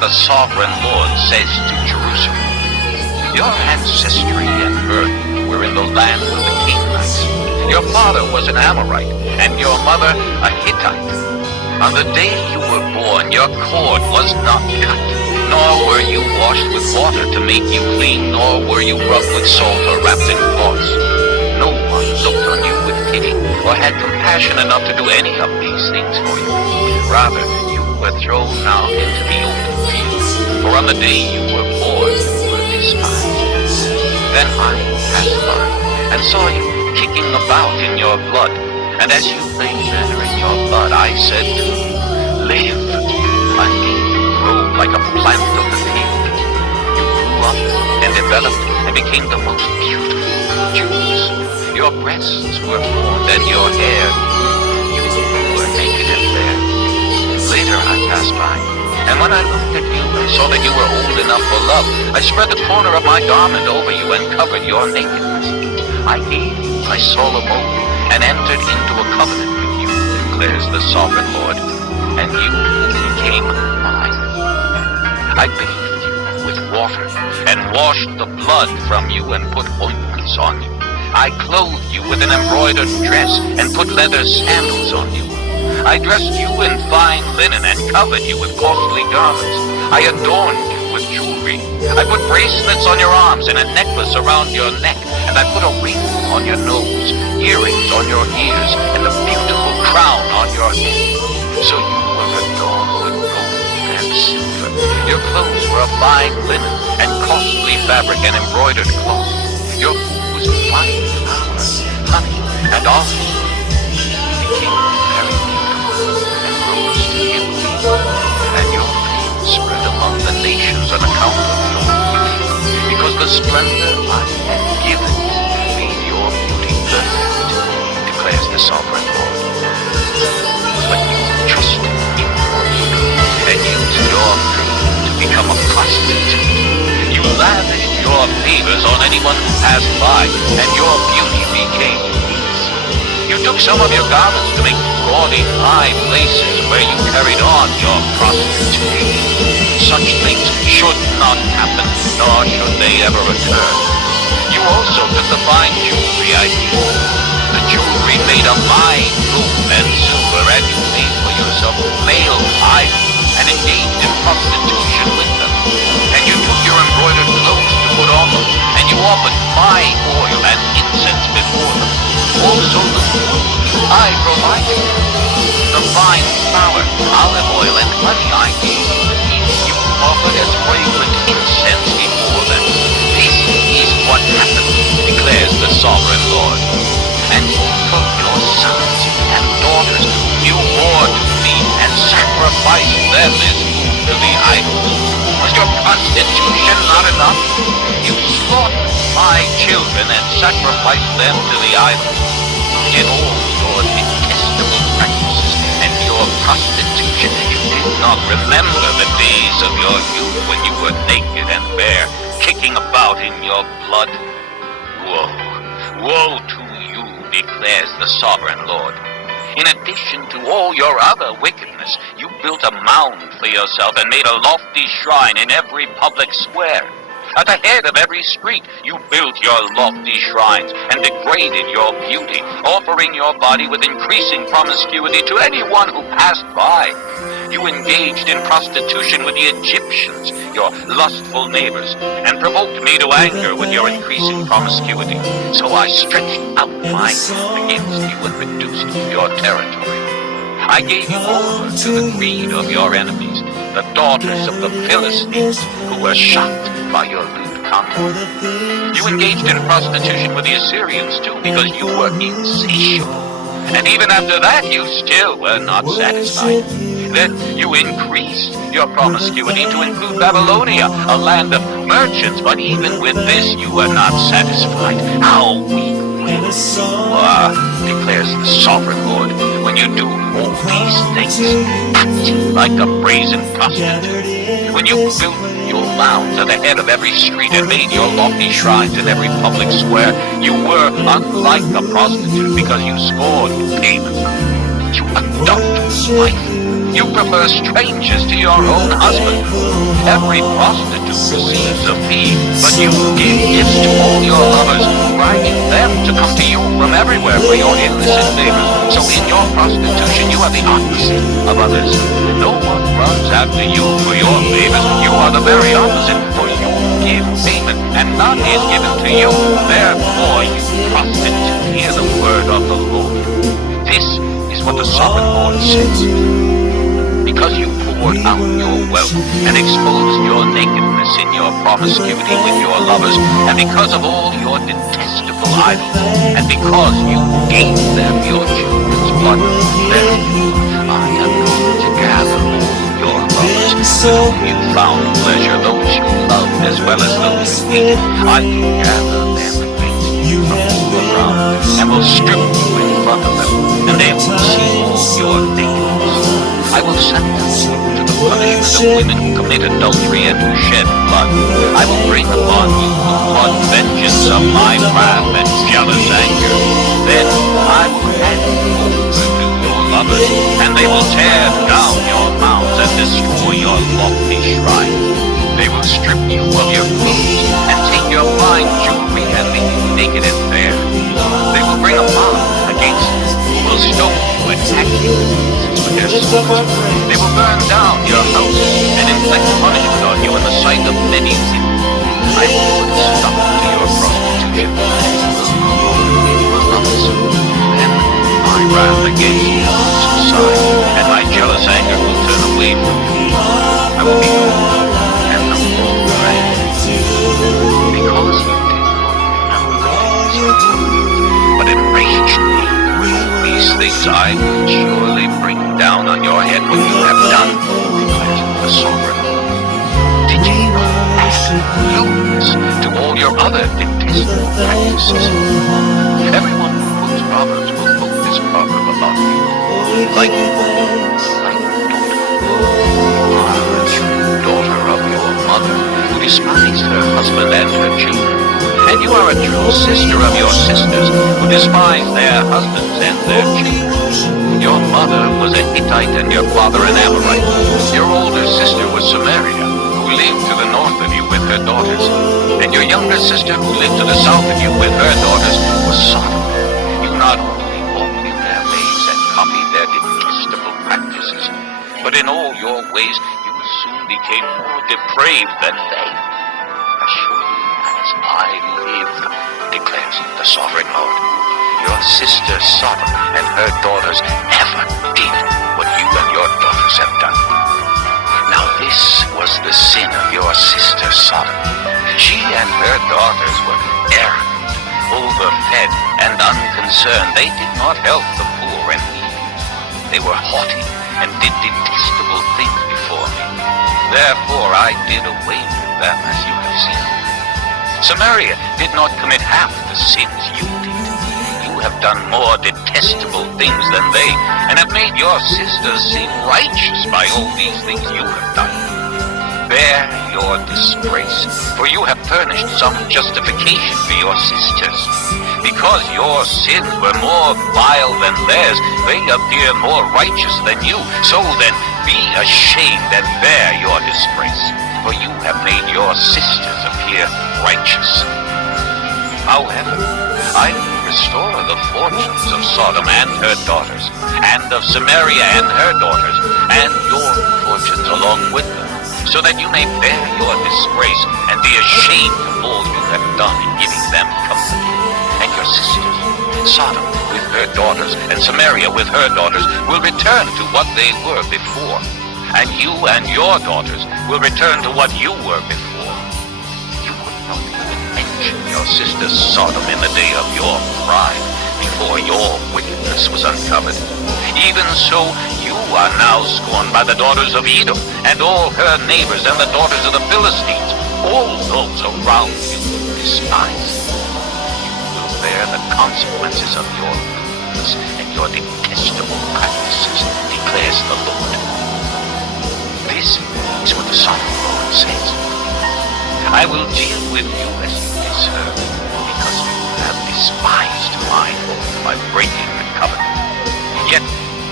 The sovereign Lord says to Jerusalem, your ancestry and birth were in the land of the Canaanites. Your father was an Amorite, and your mother a Hittite. On the day you were born, your cord was not cut, nor were you washed with water to make you clean, nor were you rubbed with salt or wrapped in cloths. No one looked on you with pity, or had compassion enough to do any of these things for you. Rather, you were thrown out into the open field, for on the day you were born, you were despised. Then I passed by, and saw you kicking about in your blood, and as you lay there in your blood, I said to you, live, I made you grow like a plant of the field. You grew up and developed and became the most beautiful of jewels. Your breasts were formed and your hair, you were naked and bare. Later I passed by, and when I looked at you and saw that you were old enough for love, I spread the corner of my garment over you and covered your nakedness. I gave you my solemn oath and entered into a covenant with you, declares the sovereign Lord, and you became mine. I bathed you with water and washed the blood from you and put ointments on you. I clothed you with an embroidered dress and put leather sandals on you. I dressed you in fine linen and covered you with costly garments. I adorned you with jewelry. I put bracelets on your arms and a necklace around your neck, and I put a ring on your nose, earrings on your ears, and a beautiful crown on your head. So you were adorned with gold and silver. Your clothes were of fine linen and costly fabric and embroidered cloth. Your food was fine flour, honey, and olive. You became very beautiful and rose to be a queen, and your fame spread among the nations on account of your beauty, because the splendor I had given you made your beauty perfect, declares the sovereign Lord. But you trusted in your beauty and used your fame to become a prostitute. You lavished your favors on anyone who passed by, and your beauty became easy. You took some of your garments to make gaudy high places where you carried on your prostitution. Such things should not happen, nor should they ever occur. You also took the fine jewelry I gave you, the jewelry made of fine gold and silver, and you made for yourself male idols and engaged in prostitution with them. And you took your embroidered clothes to put on them, and you offered fine oil and incense before them. Also the food I provided you, the fine flour, olive oil, and honey I gave you offered as fragrant incense before them. This is what happened, declares the sovereign Lord. And you took your sons and daughters whom you bore to me and sacrificed them as food to the idols. Was your prostitution not enough? You slaughtered my children and sacrificed them to the idols. In all your detestable practices and your prostitution, you did not remember the days of your youth when you were naked and bare, kicking about in your blood. Woe, woe to you, declares the sovereign Lord. In addition to all your other wickedness, you built a mound for yourself and made a lofty shrine in every public square. At the head of every street, you built your lofty shrines and degraded your beauty, offering your body with increasing promiscuity to anyone who passed by. You engaged in prostitution with the Egyptians, your lustful neighbors, and provoked me to anger with your increasing promiscuity. So I stretched out my hand against you and reduced your territory. I gave you over to the greed of your enemies, the daughters of the Philistines, who were shocked by your lewd conduct. You engaged in prostitution with the Assyrians too, because you were insatiable. And even after that, you still were not satisfied. Then you increased your promiscuity to include Babylonia, a land of merchants, but even with this you were not satisfied. How weak-willed you are, declares the sovereign Lord, when you do all these things, acting like a brazen prostitute. When you built your mounds at the head of every street and made your lofty shrines in every public square, you were unlike a prostitute because you scorned payment. You adopted life You prefer strangers to your own husband. Every prostitute receives a fee, but you give gifts to all your lovers, bribing them to come to you from everywhere for your innocent neighbors. So in your prostitution, you are the opposite of others. No one runs after you for your favors. You are the very opposite, for you give payment, and none is given to you. Therefore, you prostitute, hear the word of the Lord. This is what the sovereign Lord says. Because you poured out your wealth and exposed your nakedness in your promiscuity with your lovers, and because of all your detestable idols, and because you gave them your children's blood, therefore I am going to gather all your lovers, with whom you found pleasure, those you loved as well as those you hated. I will gather them against you from all around, and will strip you in front of them, and they will see all your nakedness. I will send them to the punishment of women who commit adultery and who shed blood. I will bring upon you the blood vengeance of my wrath and jealous anger. Then I will hand you over to your lovers, and they will tear down your mounds and destroy your lofty shrines. They will strip you of your clothes and take your fine jewelry and leave you naked and bare. They will bring a mob against you who will stone you and hack you with their swords. They will burn down your house and inflict punishment on you in the sight of many people. I will put a stop to your prostitution. Then my wrath against you will subside, and my jealous anger will turn away from you. I will be cold and no longer angry, because you did not remember me, but enraged me. These things I will surely bring down on your head what you have done, declares the sovereign Lord. Did you not add lewdness to all your other detestable practices? Everyone who quotes Proverbs will quote this proverb about you. Like daughter of your mother, who despised her husband and her children. And you are a true sister of your sisters, who despise their husbands and their children. Your mother was a Hittite and your father an Amorite. Your older sister was Samaria, who lived to the north of you with her daughters. And your younger sister, who lived to the south of you with her daughters, was Sodom. You not only walked in their ways and copied their detestable practices, but in all your ways you soon became more depraved than they. I live, declares the sovereign Lord. Your sister Sodom and her daughters never did what you and your daughters have done. Now this was the sin of your sister Sodom. She and her daughters were arrogant, overfed, and unconcerned. They did not help the poor and needy. They were haughty and did detestable things before me. Therefore I did away with them, as you have seen. Samaria did not commit half the sins you did. You have done more detestable things than they, and have made your sisters seem righteous by all these things you have done. Bear your disgrace, for you have furnished some justification for your sisters. Because your sins were more vile than theirs, they appear more righteous than you. So then, be ashamed and bear your disgrace, for you have made your sisters appear righteous. However, I will restore the fortunes of Sodom and her daughters, and of Samaria and her daughters, and your fortunes along with them, so that you may bear your disgrace and be ashamed of all you have done in giving them company. And your sisters, Sodom with her daughters, and Samaria with her daughters, will return to what they were before. And you and your daughters will return to what you were before. You would not even mention your sister Sodom in the day of your pride, before your wickedness was uncovered. Even so, you are now scorned by the daughters of Edom, and all her neighbors, and the daughters of the Philistines. All those around you despise you. You will bear the consequences of your wickedness and your detestable practices, declares the Lord. This is what the sovereign Lord says. I will deal with you as you deserve, because you have despised my oath by breaking the covenant. Yet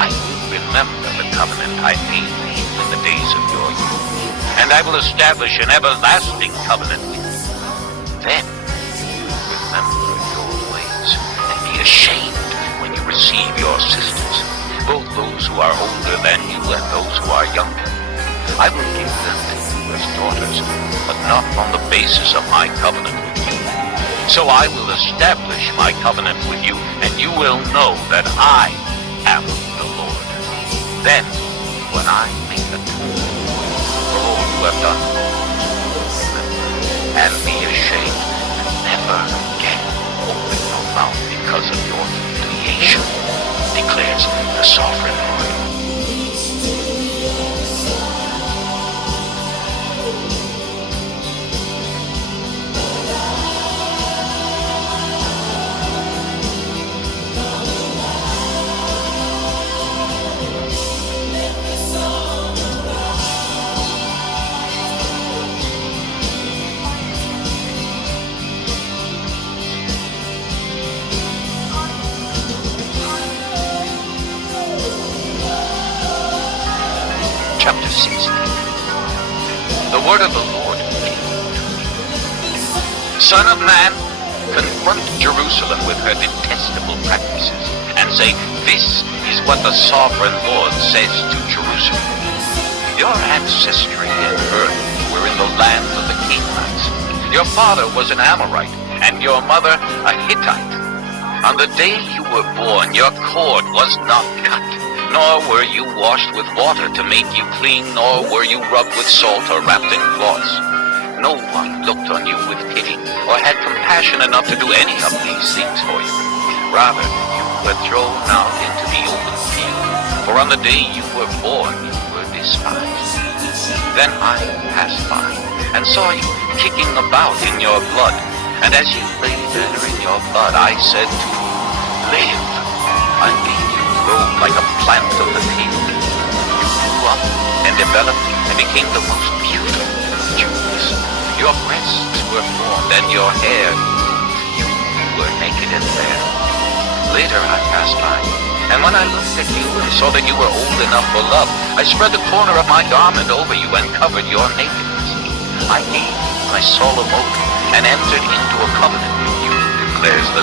I will remember the covenant I made with you in the days of your youth, and I will establish an everlasting covenant with you. Then remember your ways, and be ashamed when you receive your sisters, both those who are older than you and those who are younger. I will give them to you as daughters, but not on the basis of my covenant with you. So I will establish my covenant with you, and you will know that I am the Lord. Then, when I make atonement for all you have done, remember and be ashamed, and never again open your mouth because of your humiliation, declares the sovereign Lord. Chapter 16. The word of the Lord came to me. Son of man, confront Jerusalem with her detestable practices, and say, this is what the sovereign Lord says to Jerusalem. Your ancestry and birth were in the land of the Canaanites. Your father was an Amorite, and your mother a Hittite. On the day you were born, your cord was not cut, nor were you washed with water to make you clean, nor were you rubbed with salt or wrapped in cloths. No one looked on you with pity, or had compassion enough to do any of these things for you. Rather, you were thrown out into the open field, for on the day you were born, you were despised. Then I passed by, and saw you kicking about in your blood, and as you lay there in your blood, I said to you, live. I made you grow like a plant of the field. You grew up and developed and became the most beautiful of jewels. Your breasts were formed and your hair grew. You were naked and bare. Later I passed by, and when I looked at you and saw that you were old enough for love, I spread the corner of my garment over you and covered your nakedness. I gave my solemn oath and entered into a covenant with you, declares the